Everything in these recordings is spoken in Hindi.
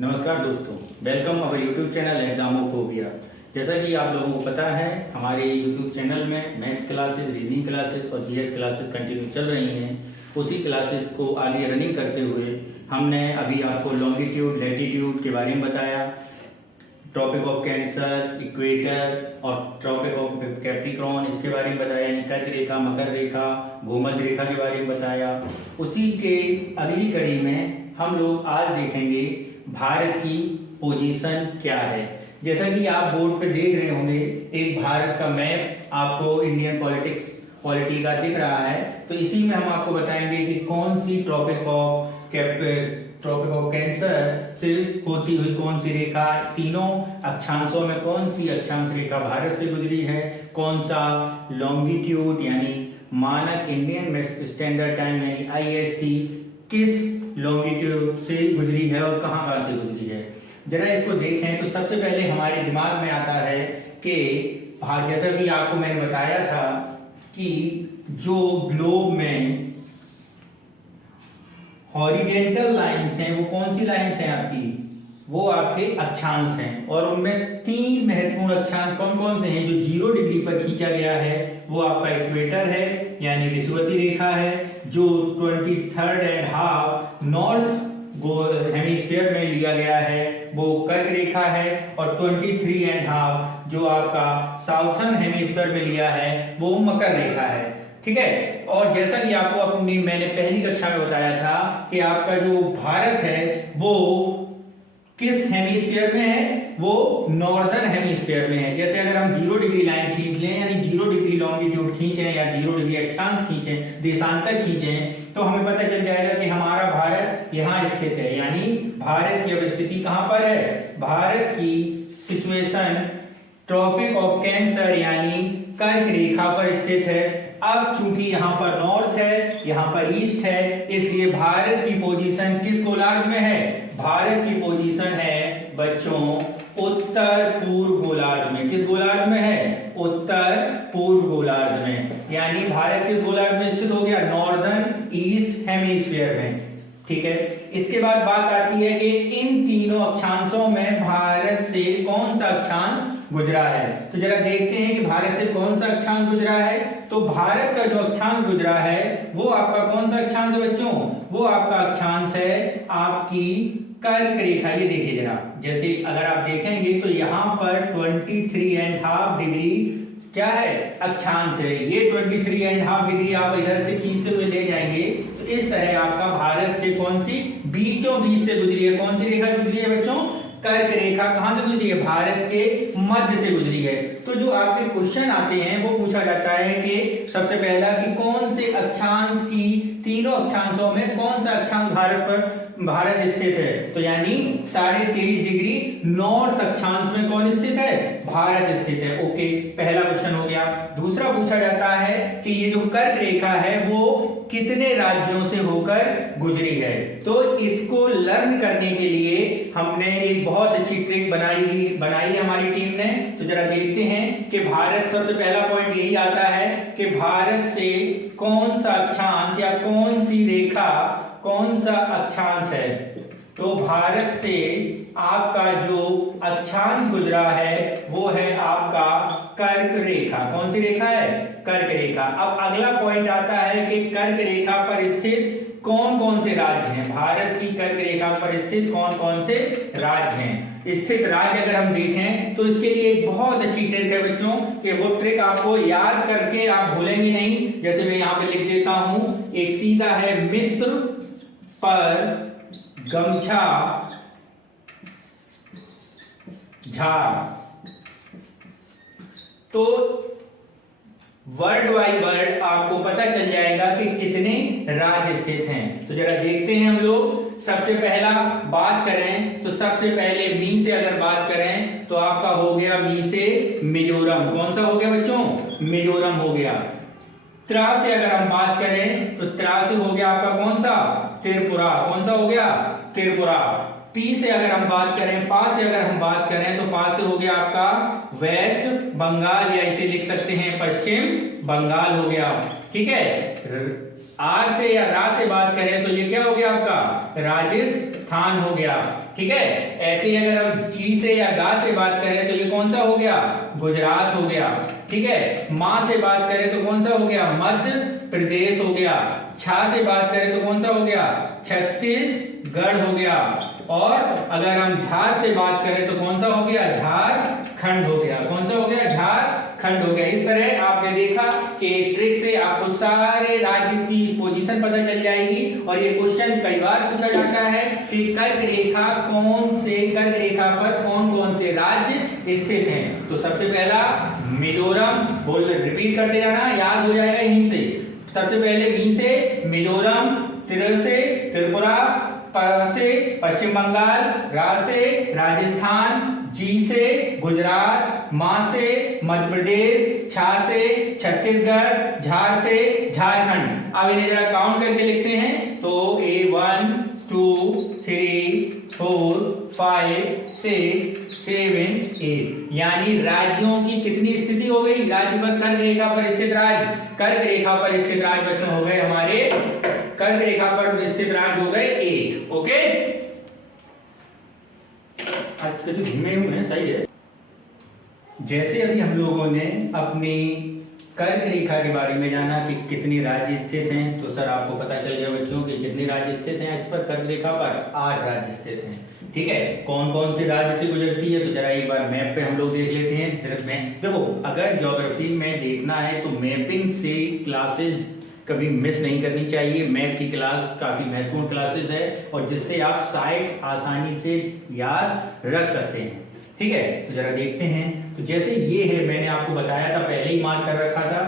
नमस्कार दोस्तों, वेलकम अवर यूट्यूब चैनल एग्जामोफोबिया। जैसा कि आप लोगों को पता है, हमारे यूट्यूब चैनल में मैथ्स क्लासेस, रीजनिंग क्लासेस और जीएस क्लासेस कंटिन्यू चल रही हैं। उसी क्लासेस को आगे रनिंग करते हुए हमने अभी आपको लॉन्गिट्यूड, लैटिट्यूड के बारे में बताया, ट्रॉपिक ऑफ कैंसर, इक्वेटर और ट्रॉपिक ऑफ कैप्रिकॉर्न इसके बारे में बताया, यानी कर्क रेखा, मकर रेखा, भूमध्य रेखा के बारे में बताया। उसी के अगली कड़ी में हम लोग आज देखेंगे भारत की पोजीशन क्या है। जैसा कि आप बोर्ड पे देख रहे होंगे, एक भारत का मैप आपको इंडियन पॉलिटी का दिख रहा है। तो इसी में हम आपको बताएंगे कि कौन सी ट्रॉपिक ऑफ कैंसर से होती हुई कौन सी रेखा, तीनों अक्षांशों में कौन सी अक्षांश रेखा भारत से गुजरी है, कौन सा लॉन्गिट्यूड यानी मानक इंडियन स्टैंडर्ड टाइम यानी आईएसटी किस लॉन्गिट्यूड से गुजरी है और कहां से गुजरी है। जरा इसको देखें तो सबसे पहले हमारे दिमाग में आता है कि जैसा कि आपको मैंने बताया था कि जो ग्लोब में हॉरिजेंटल लाइंस हैं वो कौन सी लाइंस हैं आपकी, वो आपके अक्षांश हैं। और उनमें तीन महत्वपूर्ण अक्षांश कौन कौन से हैं। जो 0 डिग्री पर खींचा गया है वो आपका इक्वेटर है यानी विषुवतीय रेखा है। जो 23.5 नॉर्थ हेमिस्फीयर में लिया गया है वो कर्क रेखा है। और 23.5 जो आपका साउथर्न हेमिस्फीयर में लिया है वो मकर रेखा है। ठीक है। और जैसा कि आपको मैंने पहली कक्षा में बताया था कि आपका जो भारत है वो किस हेमिस्फीयर में है, वो नॉर्दर्न हेमिस्फीयर में है। जैसे अगर हम 0 डिग्री लाइन खींच लें यानी 0 डिग्री लॉन्गिट्यूड खींचें या 0 डिग्री अक्षांश खींचें, देशांतर खींचें, तो हमें पता चल जाएगा कि हमारा भारत यहाँ स्थित है। यानी भारत की अब स्थिति कहां पर है, भारत की सिचुएशन ट्रॉपिक ऑफ कैंसर यानी कर्क रेखा पर स्थित है। अब चूंकि यहाँ पर नॉर्थ है, यहाँ पर ईस्ट है, इसलिए भारत की पोजीशन किस गोलार्ध में है, भारत की पोजीशन है बच्चों उत्तर पूर्व गोलार्ध में। किस गोलार्ध में है, उत्तर पूर्व गोलार्ध में। यानी भारत किस गोलार्ध में स्थित हो गया, नॉर्दर्न ईस्ट हेमिस्फीयर में। ठीक है। इसके बाद बात आती है कि इन तीनों अक्षांशों में भारत से कौन सा अक्षांश गुजरा है। तो जरा देखते हैं कि भारत से कौन सा अक्षांश गुजरा है। तो भारत का जो अक्षांश गुजरा है वो आपका कौन सा अक्षांश है बच्चों, वो आपका अक्षांश है आपकी कर्क रेखा। ये देखिए जरा, जैसे अगर आप देखेंगे तो यहाँ पर 23.5 डिग्री क्या है, अक्षांश है। ये 23.5 डिग्री आप इधर से खींचते हुए ले जाएंगे तो इस तरह आपका भारत से कौन सी बीचों बीच से गुजरी है, कौन सी रेखा गुजरी है बच्चों, कर्क रेखा। कहां से गुजरी है, भारत के मध्य से गुजरी है। तो जो आपके क्वेश्चन आते हैं वो पूछा जाता है कि सबसे पहला कि कौन से अक्षांश की, तीनों अक्षांशों में कौन सा अक्षांश भारत स्थित है। तो यानी 23.5 डिग्री नॉर्थ अक्षांश में कौन स्थित है, भारत स्थित है। ओके, पहला क्वेश्चन हो गया। दूसरा पूछा जाता है कि ये जो कर्क रेखा है वो कितने राज्यों से होकर गुजरी है। तो इसको लर्न करने के लिए हमने एक बहुत अच्छी ट्रिक बनाई हमारी टीम ने। तो जरा देखते हैं कि भारत, सबसे पहला पॉइंट यही आता है कि भारत से कौन सा अक्षांश या कौन सी रेखा, कौन सा अक्षांश है। तो भारत से आपका जो अक्षांश गुजरा है वो है आपका कर्क रेखा। कौन सी रेखा है, कर्क रेखा। अब अगला पॉइंट आता है कि कर्क रेखा पर स्थित कौन कौन से राज्य हैं, भारत की कर्क रेखा पर स्थित कौन कौन से राज्य हैं। स्थित राज्य अगर हम देखें तो इसके लिए एक बहुत अच्छी ट्रिक है बच्चों, कि वो ट्रिक आपको याद करके आप भूलेंगे नहीं। जैसे मैं यहाँ पे लिख देता हूं, एक सीधा है, मित्र पर गमछा झाड़। तो वर्ड बाय वर्ड आपको पता चल जाएगा कि कितने राज्य स्थित हैं। तो जरा देखते हैं हम लोग। सबसे पहला बात करें तो सबसे पहले मी से अगर बात करें तो आपका हो गया मी से मिजोरम। कौन सा हो गया बच्चों, मिजोरम हो गया। त्रा से अगर हम बात करें तो त्रा से हो गया आपका कौन सा, त्रिपुरा। कौन सा हो गया, त्रिपुरा। पी से अगर हम बात करें, पा से अगर हम बात करें तो पा से हो गया आपका वेस्ट बंगाल, या इसे लिख सकते हैं पश्चिम बंगाल हो गया। ठीक है। आर से या रा से बात करें तो ये क्या हो गया आपका, राजस्थान। राजस्थान हो गया। ठीक है, ऐसे ही अगर हम ची से या गा से बात करें तो ये कौन सा हो गया, गुजरात हो गया। ठीक है, माँ से बात करें तो कौन सा हो गया, मध्य प्रदेश हो गया। छा से बात करें तो कौन सा हो गया, छत्तीसगढ़ हो गया। और अगर हम झार से बात करें तो कौन सा हो गया, झारखंड हो गया। कौन सा हो गया, झारखंड हो गया। इस तरह आपने देखा कि ट्रिक से आपको सारे राज्य की पोजीशन पता चल जाएगी। और ये क्वेश्चन कई बार पूछा जाता है कि कर्क रेखा पर कौन कौन से राज्य स्थित हैं। तो सबसे पहला मिजोरम, बोल रिपीट करते जाना, याद हो जाएगा यहीं से। सबसे पहले मी से मिजोरम, तिर से त्रिपुरा, प से पश्चिम बंगाल, रा से राजस्थान, जी से गुजरात, मा से मध्य प्रदेश, छा से छत्तीसगढ़, झार से झारखंड। अब इन्हें जरा काउंट करके लिखते हैं तो A 1 2 3 4 5 6 7 8, यानी राज्यों की कितनी स्थिति हो गई, राज्य पर कर्क रेखा पर स्थित राज्य, कर्क रेखा पर स्थित राज्य बच्चों हो गए हमारे, कर्क रेखा पर स्थित राज्य हो गए 8। ओके, आज के जो धीमे हुए हैं सही है। जैसे अभी हम लोगों ने अपनी कर्क रेखा के बारे में जाना कि कितनी राज्य स्थित हैं, तो सर आपको पता चल गया बच्चों कि कितनी राज्य स्थित हैं इस पर कर्क रेखा पर, 8 राज्य स्थित हैं। ठीक है, कौन कौन से राज्य से गुजरती है तो जरा एक बार मैप पे हम लोग देख लेते हैं। देखो, अगर ज्योग्राफी में देखना है तो मैपिंग से क्लासेस कभी मिस नहीं करनी चाहिए। मैप की क्लास काफी महत्वपूर्ण क्लासेस है और जिससे आप साइट्स आसानी से याद रख सकते हैं। ठीक है, तो जरा देखते हैं। तो जैसे ये है, मैंने आपको बताया था, पहले ही मार्क कर रखा था।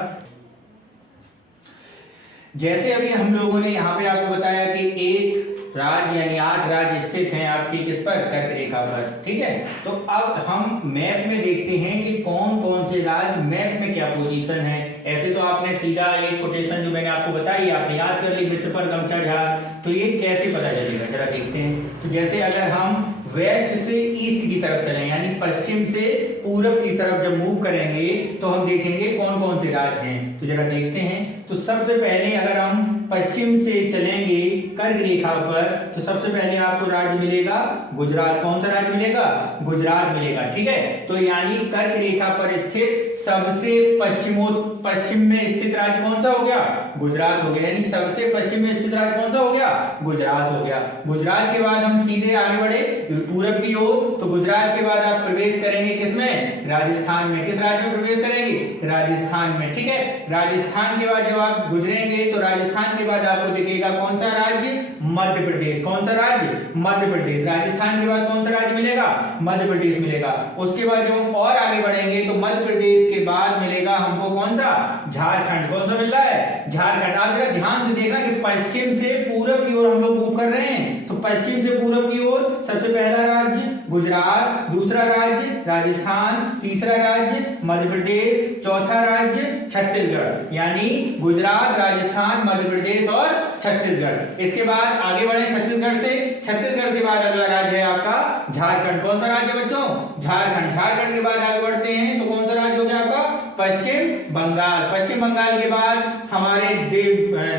जैसे अभी हम लोगों ने यहाँ पे आपको बताया कि एक राज्य यानी 8 राज्य स्थित हैं आपकी किस पर, कर्क रेखा पर। ठीक है, तो अब हम मैप में देखते हैं कि कौन कौन से राज्य मैप में क्या पोजीशन है। ऐसे तो आपने सीधा एक कोटेशन जो मैंने आपको बताई आपने याद कर ली, मित्र पर गमछा झाड़, तो ये कैसे पता चलेगा जरा देखते हैं। तो जैसे अगर हम वेस्ट से ईस्ट की तरफ चलें यानी पश्चिम से पूरब की तरफ जब मूव करेंगे तो हम देखेंगे कौन कौन से राज्य हैं। तो जरा देखते हैं। तो सबसे पहले अगर हम पश्चिम से चलेंगे कर्क रेखा पर तो सबसे पहले आपको राज्य मिलेगा गुजरात। कौन सा राज्य मिलेगा, गुजरात मिलेगा। ठीक है, तो यानी कर्क रेखा पर स्थित सबसे पश्चिम में स्थित राज्य कौन सा हो गया, गुजरात हो गया। यानी सबसे पश्चिम में स्थित राज्य कौन सा हो गया, गुजरात हो गया। गुजरात के बाद हम सीधे आगे बढ़े पूरब की ओर, तो गुजरात के बाद आप प्रवेश करेंगे किसमें, राजस्थान में। किस राज्य में प्रवेश करेंगे, राजस्थान में। ठीक है, राजस्थान के बाद जब आप गुजरेंगे तो राजस्थान के बाद आपको दिखेगा कौन सा राज्य, मध्य प्रदेश। कौन सा राज्य, मध्य प्रदेश। राजस्थान के बाद कौन सा राज्य मिलेगा, मध्य प्रदेश मिलेगा। उसके बाद जब हम और आगे बढ़ेंगे तो मध्य प्रदेश के बाद मिलेगा हमको कौन सा, झारखंड। कौन सा मिल रहा है, झारखंड। आप जरा ध्यान से देखना कि पश्चिम से पूरब की ओर हम लोग मूव कर रहे हैं, तो पश्चिम से पूरब की ओर सबसे पहला राज्य गुजरात, दूसरा राज्य राजस्थान, तीसरा राज्य मध्य प्रदेश, चौथा राज्य छत्तीसगढ़। यानी गुजरात, राजस्थान, मध्य प्रदेश और छत्तीसगढ़। इसके बाद आगे बढ़े छत्तीसगढ़ से, छत्तीसगढ़ के बाद अगला राज्य है आपका झारखंड। कौन सा राज्य है बच्चों, झारखंड। झारखंड के बाद आगे बढ़ते हैं तो कौन सा राज्य हो गया आपका, पश्चिम बंगाल। पश्चिम बंगाल के बाद हमारे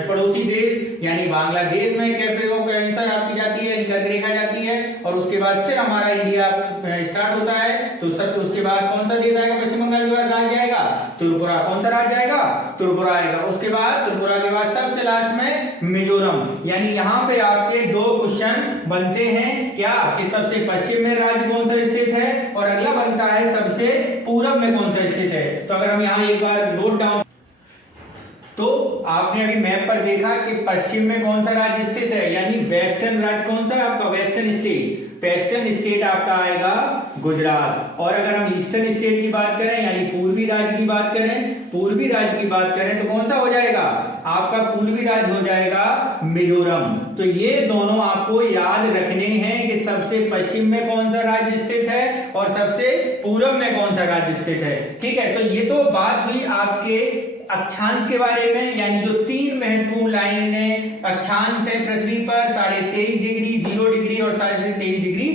पड़ोसी देश यानी बांग्लादेश में कैंसर आपकी जाती है, कर्क रेखा जाती है, और उसके बाद फिर हमारा इंडिया स्टार्ट होता है। तो सब उसके बाद कौन सा देश आएगा, पश्चिम बंगाल के बाद राज्य आएगा त्रिपुरा। कौन सा राज्य आएगा, त्रिपुरा आएगा। उसके बाद त्रिपुरा के बाद सबसे लास्ट में मिजोरम। यानी यहाँ पे आपके 2 क्वेश्चन बनते हैं क्या, कि सबसे पश्चिम में राज्य कौन सा स्थित है, और अगला बनता है सबसे पूरब में कौन सा स्थित है। तो अगर हम यहाँ एक बार नोट डाउन, तो आपने अभी मैप पर देखा कि पश्चिम में कौन सा राज्य स्थित है, यानी वेस्टर्न राज्य कौन सा है आपका, वेस्टर्न स्टेट। वेस्टर्न स्टेट आपका आएगा गुजरात। और अगर हम ईस्टर्न स्टेट की बात करें यानी पूर्वी राज्य की बात करें, पूर्वी राज्य की बात करें तो कौन सा हो जाएगा, आपका पूर्वी राज्य हो जाएगा मिजोरम। तो ये दोनों आपको याद रखने हैं कि सबसे पश्चिम में कौन सा राज्य स्थित है और सबसे पूरब में कौन सा राज्य स्थित है। ठीक है, तो ये तो बात हुई आपके अक्षांश के बारे में, यानी जो 3 महत्वपूर्ण लाइनें अक्षांश है पृथ्वी पर 23.5 डिग्री, 0 डिग्री और 23.5 डिग्री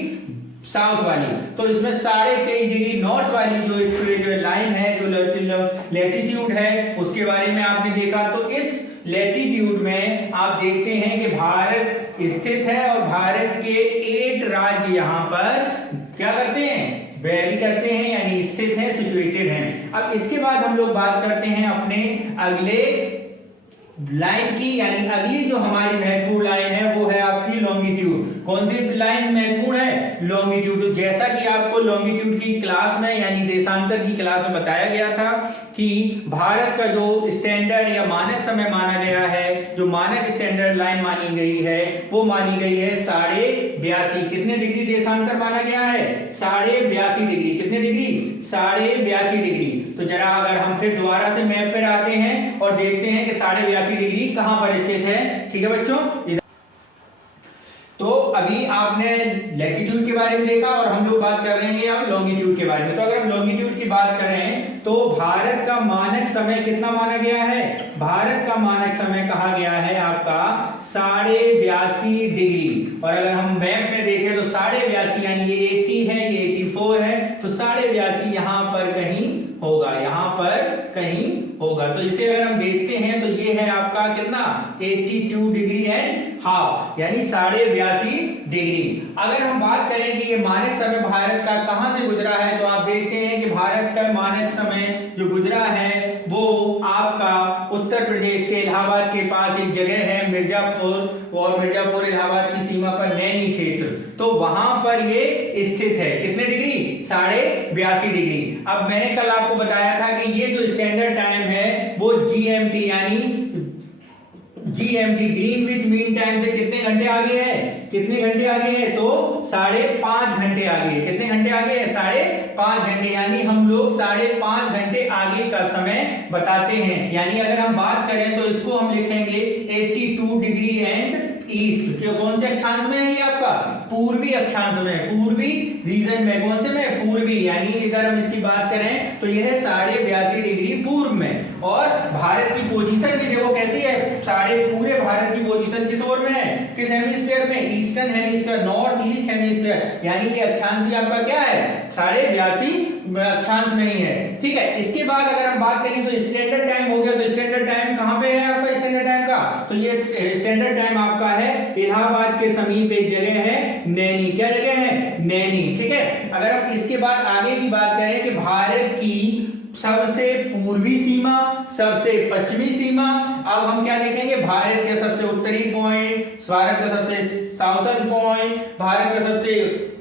साउथ वाली। तो इसमें 23.5 डिग्री नॉर्थ वाली जो लाइन है, जो लैटिट्यूड है, उसके बारे में आपने देखा। तो इस लैटिट्यूड में आप देखते हैं कि भारत स्थित है और भारत के 8 राज्य यहाँ पर क्या करते हैं, वैरी करते हैं, यानी स्थित हैं, सिचुएटेड हैं। अब इसके बाद हम लोग बात करते हैं अपने अगले लाइन की, यानी अगली जो हमारी महत्वपूर्ण लाइन है वो है आपकी लॉन्गिट्यूड। कौन सी लाइन महत्वपूर्ण है, लॉन्गिट्यूड। तो जैसा कि आपको लॉन्गिट्यूड की क्लास में यानी देशांतर की क्लास में बताया गया था कि भारत का जो स्टैंडर्ड या मानक समय माना गया है, जो मानक स्टैंडर्ड लाइन मानी गई है वो मानी गई है 82.5। कितने डिग्री देशांतर माना गया है, 82.5 डिग्री। कितने डिग्री, 82.5 डिग्री। तो जरा अगर हम फिर दोबारा से मैप पर आते हैं और देखते हैं कि 82.5 डिग्री कहां पर स्थित है। ठीक है बच्चों, तो अभी आपने लैटिट्यूड के बारे में देखा और हम लोग बात कर रहे हैं अब लॉन्गिट्यूड के बारे में। तो अगर हम लॉन्गिट्यूड की बात करें तो भारत का मानक समय कितना माना गया है, भारत का मानक समय कहा गया है आपका 82.5 डिग्री। और अगर हम मैप में देखें तो 82.5 यानी ये 80 है, ये 84 है, तो 82.5 यहां पर कहीं होगा, यहां पर कहीं होगा। तो इसे अगर हम देखते हैं तो ये है आपका कितना, 82 डिग्री एंड हाफ, यानी 82.5 डिग्री। अगर हम बात करें कि ये मानक समय भारत का कहां से गुजरा है, तो आप देखते हैं कि भारत का मानक समय जो गुजरा है वो आपका उत्तर प्रदेश के इलाहाबाद के पास एक जगह है मिर्जापुर, और मिर्जापुर इलाहाबाद की सीमा पर नैनी क्षेत्र, तो वहां पर ये स्थित है। कितने डिग्री, 82.5 डिग्री। अब मैंने कल आपको बताया था कि ये जो स्टैंडर्ड टाइम है वो जीएमटी यानी जीएमटी ग्रीनविच मीन टाइम से कितने घंटे आगे है, कितने घंटे आगे है, तो 5.5 घंटे आगे है। कितने घंटे आगे है, 5.5 घंटे, यानी हम लोग 5.5 घंटे आगे का समय बताते हैं। यानी अगर हम बात करें तो इसको हम लिखेंगे 82 डिग्री एंड ईस्ट। क्यों, कौन से अक्षांश में है ये आपका, पूर्वी अक्षांश में, पूर्वी रीजन में। कौन से में, पूर्वी। यानी अगर हम इसकी बात करें तो यह है 82.5 डिग्री पूर्व में। और भारत की पोजीशन भी देखो कैसी है, पूरे भारत की पोजीशन किस ओर में है, किस हेमिस्फीयर में, eastern hemisphere, north east hemisphere. यानी ये अक्षांश भी आपका क्या है, 82.5 अक्षांश में ही है। ठीक है, इसके बाद अगर हम बात करें तो स्टैंडर्ड टाइम हो गया। तो स्टैंडर्ड टाइम कहां पे है आपका, स्टैंडर्ड टाइम का, तो ये स्टैंडर्ड टाइम आपका है इलाहाबाद के समीप एक जगह है नैनी। क्या जगह है, नैनी। ठीक है, अगर हम इसके बाद आगे की बात करें कि भारत की सबसे पूर्वी सीमा, सबसे पश्चिमी सीमा, अब हम क्या देखेंगे, भारत के सबसे उत्तरी पॉइंट, भारत का सबसे साउथर्न पॉइंट, भारत का सबसे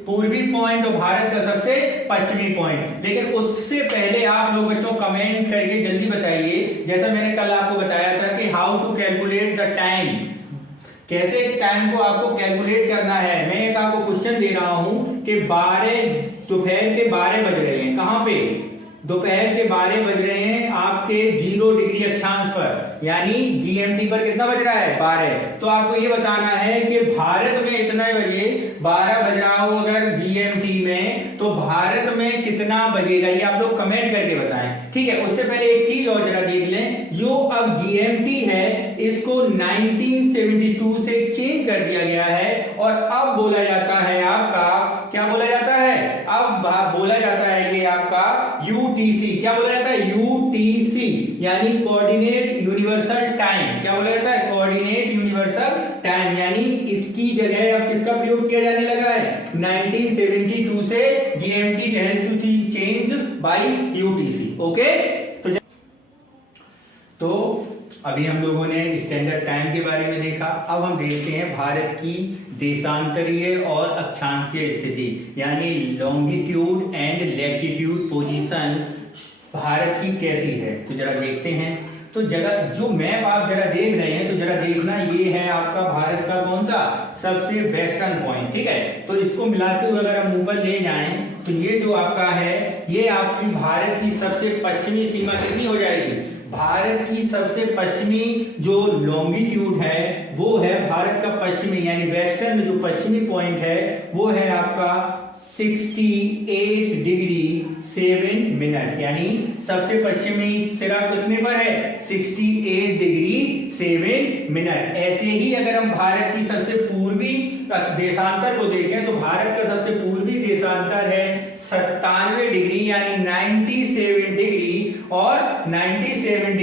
पूर्वी पॉइंट और भारत का सबसे पश्चिमी पॉइंट। लेकिन उससे पहले आप लोग बच्चों कमेंट करके जल्दी बताइए, जैसा मैंने कल आपको बताया था कि how to calculate the time, कैसे टाइम को आपको कैलकुलेट करना है। मैं एक आपको क्वेश्चन दे रहा हूं कि दोपहर के 12 बज रहे हैं, कहां पे, दोपहर के 12 बज रहे हैं आपके 0 डिग्री अक्षांश पर, यानी जीएमटी पर कितना बज रहा है, 12। तो आपको ये बताना है कि भारत में इतना बजे 12 बज रहा हो अगर जीएमटी में, तो भारत में कितना बजेगा, ये आप लोग कमेंट करके बताएं। ठीक है, उससे पहले एक चीज और जरा देख लें, जो अब जीएमटी है इसको 1972 से चेंज कर दिया गया है और अब बोला जाता है आपका, क्या बोला जाता है, अब बोला जाता है ये आपका यूटीसी। क्या बोला जाता है, यूटीसी यानी कोऑर्डिनेट यूनिवर्सल टाइम। क्या बोला जाता है, कोऑर्डिनेट यूनिवर्सल टाइम। यानी इसकी जगह अब किसका प्रयोग किया जाने लगा है, 1972 से GMT has to change by UTC. Okay, तो अभी हम लोगों ने स्टैंडर्ड टाइम के बारे में देखा। अब हम देखते हैं भारत की देशांतरीय और अक्षांशीय स्थिति, यानी longitude and latitude position Bharat की कैसी है। तो जरा देखते हैं। तो जगह जो मैप आप जरा देख रहे हैं तो जरा देखना, ये है आपका भारत का कौन सा सबसे वेस्टर्न पॉइंट। ठीक है, तो इसको मिलाते हुए अगर हम ऊपर ले जाएं तो ये जो आपका है ये आपकी भारत की सबसे पश्चिमी सीमा कितनी हो जाएगी, भारत की सबसे पश्चिमी जो लॉन्गिट्यूड है वो है भारत का पश्चिमी यानी वेस्टर्न जो पश्चिमी पॉइंट है वो है आपका 68 डिग्री 7 मिनट, यानी सबसे पश्चिमी सिरा कितने पर है 68 डिग्री 7 मिनट। ऐसे ही अगर हम भारत की सबसे पूर्वी देशांतर को देखें तो भारत का सबसे पूर्वी देशांतर है 97 डिग्री यानी 97 डिग्री और 97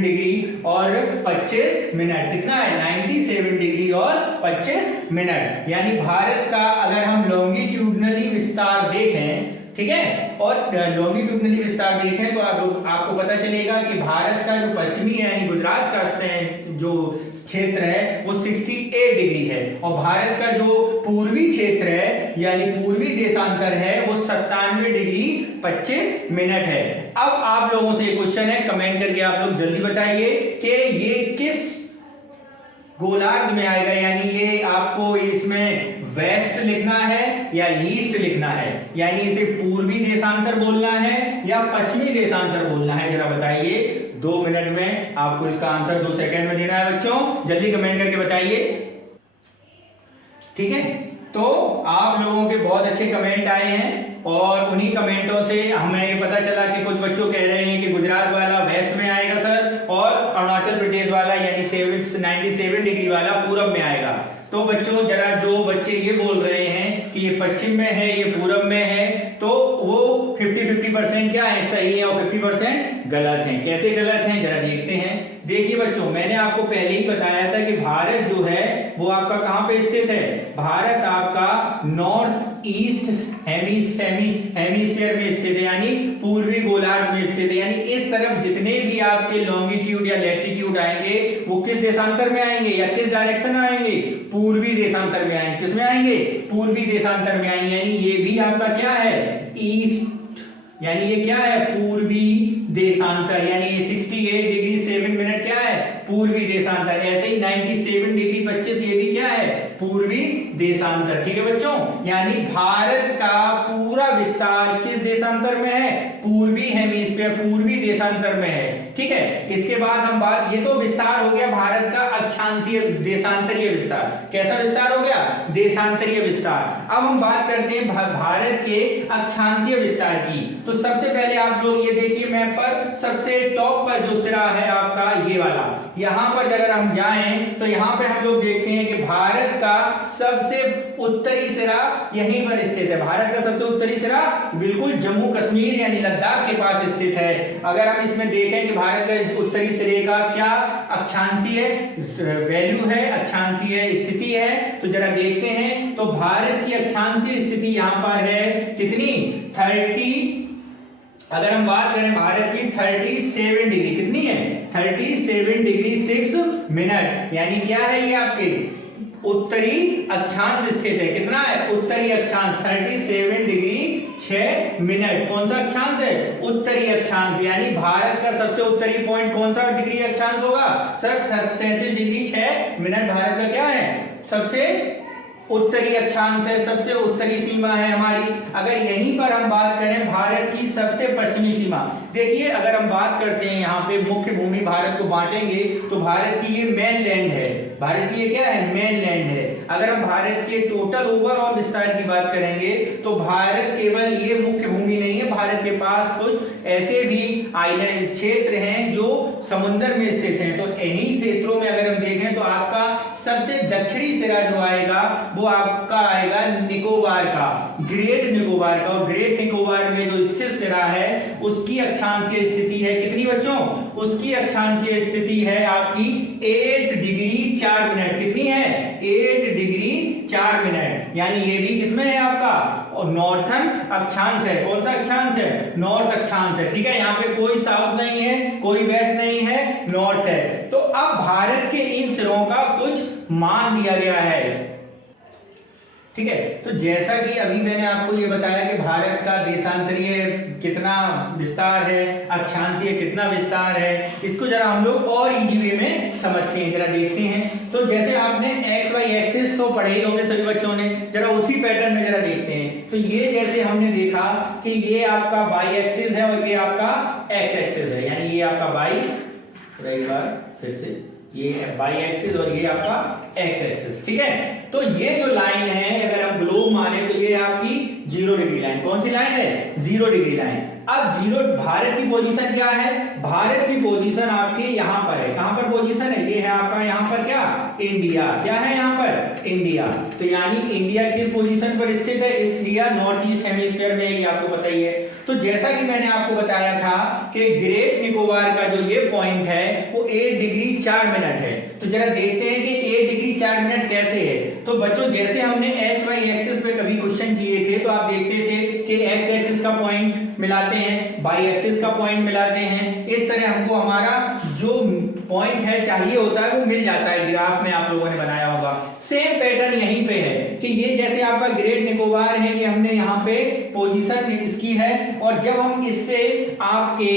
डिग्री और 25 मिनट। कितना है? 97 डिग्री और 25 मिनट। यानी भारत का अगर हम लॉन्गिट्यूडनली विस्तार देखें, ठीक है, और लॉन्गिट्यूडनली विस्तार देखें तो आपको पता चलेगा कि भारत का जो पश्चिमी यानी गुजरात का जो क्षेत्र है वो 68 डिग्री है, और भारत का जो पूर्वी क्षेत्र है यानी पूर्वी देशांतर है वो 97 डिग्री 25 मिनट है। अब आप लोगों से एक क्वेश्चन है, कमेंट करके आप लोग जल्दी बताइए कि ये किस गोलार्ध में आएगा, यानी ये आपको इसमें वेस्ट लिखना है या ईस्ट लिखना है, यानी इसे पूर्वी देशांतर बोलना है या पश्चिमी देशांतर बोलना है, जरा बताइए। 2 मिनट में आपको इसका आंसर 2 सेकंड में देना है बच्चों, जल्दी कमेंट करके बताइए। ठीक है, तो आप लोगों के बहुत अच्छे कमेंट आए हैं और उन्हीं कमेंटों से हमें ये पता चला कि कुछ बच्चों कह रहे हैं कि गुजरात वाला वेस्ट में आएगा सर, और अरुणाचल प्रदेश वाला यानी 97 डिग्री वाला पूरब में आएगा। तो बच्चों जरा जो बच्चे ये बोल रहे हैं कि ये पश्चिम में है ये पूरब में है, तो वो 50-50% क्या है? सही है, और 50% गलत है। कैसे गलत हैं जरा देखते हैं। देखिए बच्चों, मैंने आपको पहले ही बताया था कि भारत जो है वो आपका कहां पे स्थित है? भारत आपका नॉर्थ ईस्ट हेमिस्फीयर में स्थित है, यानी पूर्वी गोलार्ध में स्थित है। यानी इस तरफ जितने भी आपके लॉन्गिट्यूड या लैटिट्यूड आएंगे वो किस देशांतर में आएंगे या किस डायरेक्शन में आएंगे? पूर्वी देशांतर में आएंगे। किस में आएंगे? पूर्वी देशांतर में आएंगे। यानी ये भी आपका क्या है? ईस्ट, यानी ये क्या है? पूर्वी देशांतर। यानी ये 68 डिग्री 7 मिनट क्या है? पूर्वी देशांतर। ऐसे ही 97 डिग्री 25 ये भी क्या है? पूर्वी देशांतर। ठीक है बच्चों, यानी भारत का पूरा विस्तार किस देशांतर में है? पूर्वी हेमिस्फीयर, पूर्वी देशांतर में है। ठीक है, इसके बाद हम बात, ये तो विस्तार हो गया भारत का अक्षांशीय देशांतरीय विस्तार। कैसा विस्तार हो गया? देशांतरीय विस्तार। अब हम बात करते हैं भारत के अक्षांशीय विस्तार की। तो सबसे पहले आप लोग ये देखिए मैप पर, सबसे टॉप पर जो सिरा है आपका ये वाला, यहां पर अगर हम जाएं तो यहां पे हम लोग देखते हैं कि भारत का सबसे उत्तरी सिरा यहीं पर स्थित है। भारत का सबसे उत्तरी सिरा बिल्कुल जम्मू कश्मीर यानी लद्दाख के पास स्थित है। अगर हम इसमें देखें कि भारत के उत्तरी सिरे का क्या अक्षांशीय वैल्यू है, अक्षांशीय स्थिति है, तो जरा देखते हैं। तो भारत की अक्षांशीय स्थिति यहां पर है कितनी? 30, अगर हम बात करें भारत की 37 डिग्री, कितनी है? 37 डिग्री 6 मिनट। यानी क्या है ये आपके उत्तरी अक्षांश स्थित है। कितना है? उत्तरी अक्षांश 37 डिग्री 6 मिनट। कौन सा अक्षांश है? उत्तरी अक्षांश। यानी भारत का सबसे उत्तरी पॉइंट कौन सा डिग्री अक्षांश होगा? सर 37 डिग्री 6 मिनट भारत का क्या है? सबसे उत्तरी अक्षांश है, सबसे उत्तरी सीमा है हमारी। अगर यहीं पर हम बात करें भारत की सबसे पश्चिमी सीमा, देखिए अगर हम बात करते हैं यहाँ पे मुख्य भूमि भारत को बांटेंगे तो भारत की ये मेन लैंड है। भारत की ये क्या है? मेन लैंड है। अगर हम भारत के टोटल ओवरऑल विस्तार की बात करेंगे तो भारत केवल ये मुख्य भूमि नहीं है, भारत के पास कुछ ऐसे भी आइलैंड क्षेत्र हैं जो समुद्र में स्थित हैं। तो इन्हीं क्षेत्रों में अगर हम देखें तो आपका सबसे दक्षिणी सिरा जो आएगा वो आपका आएगा निकोबार का, ग्रेट निकोबार का। और ग्रेट निकोबार में जो स्थित सिरा है उसकी अक्षांशीय स्थिति है कितनी बच्चों? उसकी अक्षांशीय स्थिति है आपकी 8 डिग्री 4 मिनट। कितनी है? 8 डिग्री 4 मिनट। यानी ये भी किसमें है आपका? और नॉर्थन अक्षांश है। कौन सा अक्षांश है? नॉर्थ अक्षांश है। ठीक है, यहाँ पे कोई साउथ नहीं है, कोई वेस्ट नहीं है, नॉर्थ है। तो अब भारत के इन सिरों का कुछ मान दिया गया है। ठीक है, तो जैसा कि अभी मैंने आपको ये बताया कि भारत का देशांतरीय कितना विस्तार है, अक्षांशीय कितना विस्तार है, इसको जरा हम लोग और इजी वे में समझते हैं, जरा देखते हैं। तो जैसे आपने एक्स वाई एक्सिस तो पढ़े ही होंगे सभी बच्चों ने, जरा उसी पैटर्न में जरा देखते हैं। तो ये जैसे हमने देखा कि ये आपका वाई एक्सिस है और ये आपका एक्स एक्सिस है, यानी ये आपका वाई, एक बार फिर से, ये वाई एक्सिस और ये आपका एक्स एक्सिस। ठीक है, तो ये जो लाइन है अगर हम ग्लोब माने तो ये आपकी 0 डिग्री लाइन। कौन सी लाइन है? 0 डिग्री लाइन। अब 0, भारत की पोजीशन क्या है? भारत की पोजीशन आपके यहां पर है। कहां पर पोजीशन है? ये है आपका यहां पर क्या? इंडिया। क्या है यहां पर? इंडिया। तो यानी इंडिया किस पोजीशन पर स्थित है? इंडिया नॉर्थ ईस्ट हेमिस्फीयर में है, ये आपको पता ही है। तो जैसा कि मैंने आपको बताया था कि ग्रेट निकोबार का जो ये पॉइंट है वो 8 डिग्री 4 मिनट है। तो जरा देखते हैं कि 8 डिग्री 4 मिनट कैसे है। तो बच्चों जैसे हमने एक्स वाई एक्सिस पे कभी क्वेश्चन किए थे तो आप देखते थे कि एक्स एक्सिस का पॉइंट मिलाते हैं, वाई एक्सिस का पॉइंट मिलाते हैं, इस तरह हमको हमारा जो पॉइंट है चाहिए होता है वो मिल जाता है। ग्राफ में आप लोगों ने बनाया होगा, सेम पैटर्न यहीं पे है कि ये जैसे आपका ग्रेट निकोबार है, ये हमने यहाँ पे पोजीशन इसकी है, और जब हम इससे आपके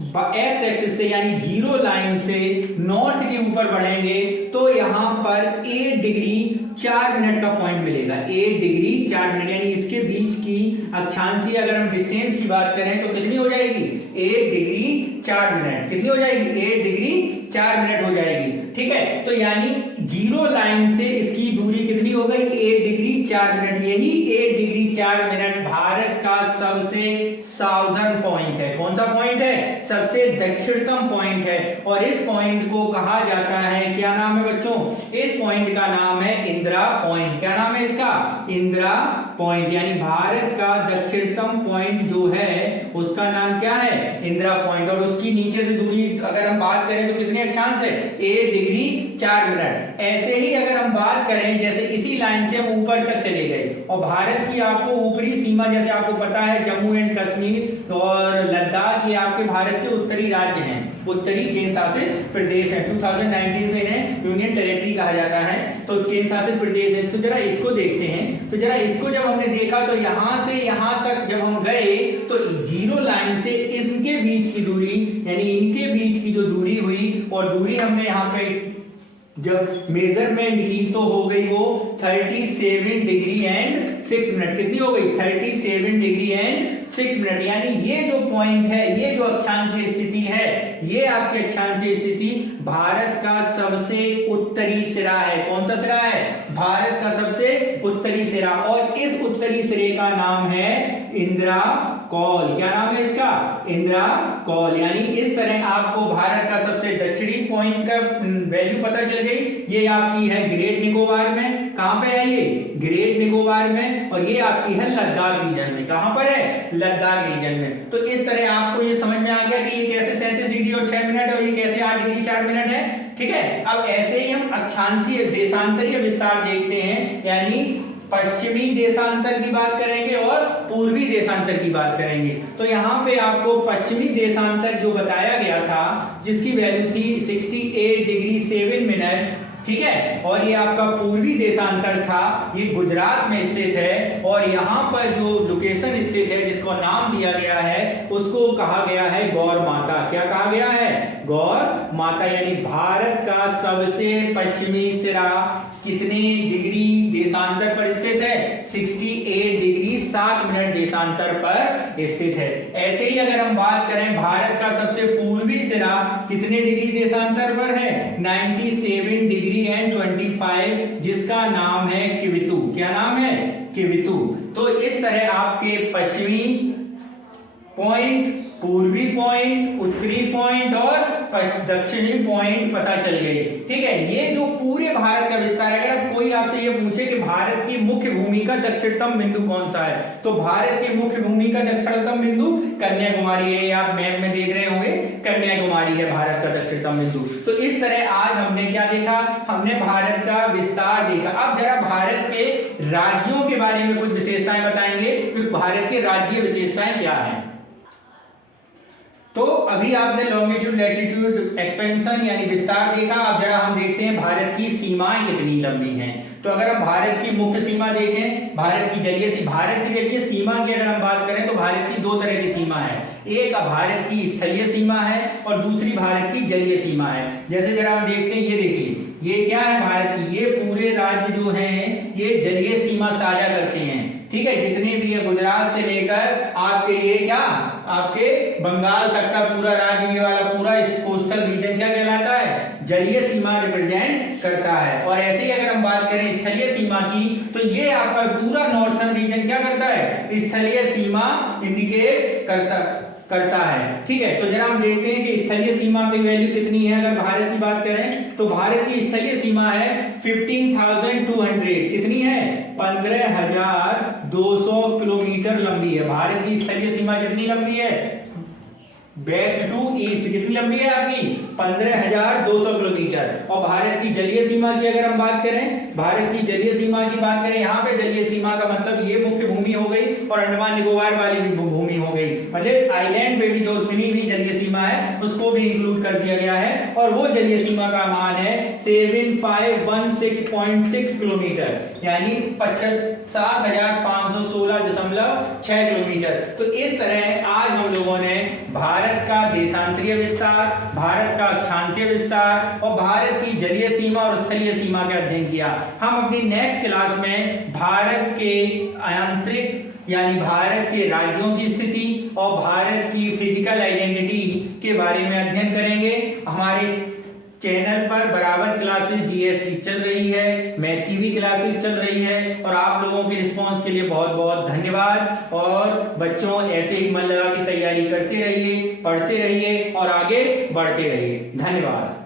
एक्स एक्सिस से यानी जीरो लाइन से नॉर्थ के ऊपर बढ़ेंगे तो यहां पर 8 डिग्री 4 मिनट का पॉइंट मिलेगा। 8 डिग्री 4 मिनट यानी इसके बीच की अक्षांशीय अगर हम डिस्टेंस की बात करें तो कितनी हो जाएगी? 8 डिग्री 4 मिनट। कितनी हो जाएगी? 8 डिग्री 4 मिनट हो जाएगी। ठीक है, तो यानी जीरो लाइन से इसकी दूरी कितनी हो गई? 8 डिग्री 4 मिनट। यही 8 डिग्री 4 मिनट भारत का सबसे साउदर्न पॉइंट है। कौन सा पॉइंट है? सबसे दक्षिणतम पॉइंट है, और इस पॉइंट को कहा जाता है, क्या नाम है बच्चों? इस पॉइंट का नाम है इंदिरा पॉइंट। क्या नाम है इसका? इंदिरा पॉइंट। यानी भारत का दक्षिणतम पॉइंट जो है उसका नाम क्या है? इंदिरा पॉइंट। और उसकी नीचे से दूरी अगर हम बात करें तो कितने अक्षांश है? 8 डिग्री 4 मिनट। ऐसे ही अगर हम बात करें जैसे इसी लाइन से हम ऊपर तक चले गए, और भारत की आपको ऊपरी सीमा जैसे आपको पता है जम्मू एंड कश्मीर और लद्दाख ये आपके भारत के उत्तरी राज्य हैं, उत्तरी केंद्र शासित प्रदेश है। 2019 से इन्हें यूनियन टेरिटरी कहा जाता है, तो केंद्र शासित प्रदेश है। तो जरा इसको देखते हैं। तो जरा इसको जब हमने देखा तो यहां से यहां तक जब हम गए तो जीरो लाइन से इनके बीच की दूरी यानी इनके बीच की जो दूरी हुई, और दूरी हमने यहाँ पे जब मेजरमेंट की तो हो गई वो 37 डिग्री एंड 6 मिनट। कितनी हो गई? 37 डिग्री एंड 6 मिनट। यानी ये जो पॉइंट है, ये जो अक्षांशीय स्थिति है, ये आपकी अक्षांशीय स्थिति भारत का सबसे उत्तरी सिरा है। कौन सा सिरा है? भारत का सबसे उत्तरी सिरा, और इस उत्तरी सिरे का नाम है इंदिरा कॉल। क्या नाम है इसका? इंदिरा कॉल। यानी इस तरह आपको भारत का सबसे दक्षिणी पॉइंट का वैल्यू पता चल गई। ये आपकी है ग्रेट निकोबार में। कहां पे है ये? ग्रेट निकोबार में। और ये आपकी है लद्दाख रीजन में। कहां पर है? लद्दाख रीजन में। तो इस तरह आपको ये समझ में आ गया कि ये कैसे 37 डिग्री और 6 मिनट और ये कैसे 8 डिग्री 4 मिनट है। ठीक है, अब ऐसे ही हम अक्षांशीय देशांतरीय विस्तार देखते हैं, यानी पश्चिमी देशांतर की बात करेंगे और पूर्वी देशांतर की बात करेंगे। तो यहाँ पे आपको पश्चिमी देशांतर जो बताया गया था जिसकी वैल्यू थी 68 डिग्री 7 मिनट, ठीक है, और ये आपका पूर्वी देशांतर था, ये गुजरात में स्थित है, और यहाँ पर जो लोकेशन स्थित है जिसको नाम दिया गया है उसको कहा गया है गौर माता। क्या कहा गया है? गौर माता। यानी भारत का सबसे पश्चिमी सिरा कितने डिग्री देशांतर पर स्थित है? 68 डिग्री 7 मिनट देशांतर पर स्थित है। ऐसे ही अगर हम बात करें भारत का सबसे पूर्वी सिरा कितने डिग्री देशांतर पर है? 97 डिग्री एंड 25, जिसका नाम है किवितु। क्या नाम है? किवितु। तो इस तरह आपके पश्चिमी पॉइंट, पूर्वी पॉइंट, उत्तरी पॉइंट और दक्षिणी पॉइंट पता चल गए। ठीक है, ये जो पूरे भारत का विस्तार है। अगर कोई आपसे ये पूछे कि भारत की मुख्य भूमि का दक्षिणतम बिंदु कौन सा है, तो भारत की मुख्य भूमि का दक्षिणतम बिंदु कन्याकुमारी है। आप मैप में देख रहे होंगे, कन्याकुमारी है भारत का दक्षिणतम बिंदु। तो इस तरह आज हमने क्या देखा? हमने भारत का विस्तार देखा। अब जरा भारत के राज्यों के बारे में कुछ विशेषताएं बताएंगे कि भारत के राज्य विशेषताएं क्या है। तो अभी आपने लॉन्गिट्यूड, लैटिट्यूड, एक्सपेंशन यानी विस्तार देखा। अब जरा हम देखते हैं भारत की सीमाएं कितनी लंबी हैं। तो अगर हम भारत की मुख्य सीमा देखें, भारत की जलीय सीमा, भारत की जलीय सीमा की अगर हम बात करें तो भारत की 2 तरह की सीमा है। एक भारत की स्थलीय सीमा है और दूसरी भारत की जलीय सीमा है। जैसे जरा हम देखते हैं, ये देखिए, ये क्या है भारत की? ये पूरे राज्य जो हैं ये जलीय सीमा साझा करते हैं। ठीक है, जितने भी है गुजरात से लेकर आपके ये क्या, आपके बंगाल तक का पूरा राज्य, ये वाला पूरा कोस्टल रीजन क्या कहलाता है? जलीय सीमा रिप्रेजेंट करता है। और ऐसे ही अगर हम बात करें स्थलीय सीमा की, तो ये आपका पूरा नॉर्थर्न रीजन क्या करता है? स्थलीय सीमा इंडिकेट करता करता है। ठीक है, तो जरा हम देखते हैं कि स्थलीय सीमा की वैल्यू कितनी है। अगर भारत की बात करें तो भारत की स्थलीय सीमा है 15,200। कितनी है? 15,200 किलोमीटर लंबी है। भारत की स्थलीय सीमा कितनी लंबी है? वेस्ट टू ईस्ट कितनी लंबी है आपकी? 15,200 किलोमीटर। और भारत की जलीय सीमा की अगर हम बात करें, भारत की जलीय सीमा की बात करें, यहाँ पे जलीय सीमा का मतलब ये मुख्य भूमि हो गई और अंडमान निकोबार वाली भी भूमि हो गई, मतलब आइलैंड पे भी जो उतनी भी जलीय सीमा है उसको भी इंक्लूड कर दिया गया है। और वो जलीय सीमा का मान है 7516.6 किलोमीटर, यानी 7,516.6 किलोमीटर। तो इस तरह आज हम लोगों ने भारत का देशांतरीय विस्तार, भारत का अक्षांशीय विस्तार और भारत की जलीय सीमा और स्थलीय सीमा का अध्ययन किया। हम अपनी नेक्स्ट क्लास में भारत के आंतरिक यानी भारत के राज्यों की स्थिति और भारत की फिजिकल आइडेंटिटी के बारे में अध्ययन करेंगे। हमारे चैनल पर बराबर क्लासेस जीएस की चल रही है, मैथ की भी क्लासेस चल रही है और आप लोगों के रिस्पांस के लिए बहुत बहुत धन्यवाद। और बच्चों ऐसे ही मन लगा के तैयारी करते रहिए, पढ़ते रहिए और आगे बढ़ते रहिए। धन्यवाद।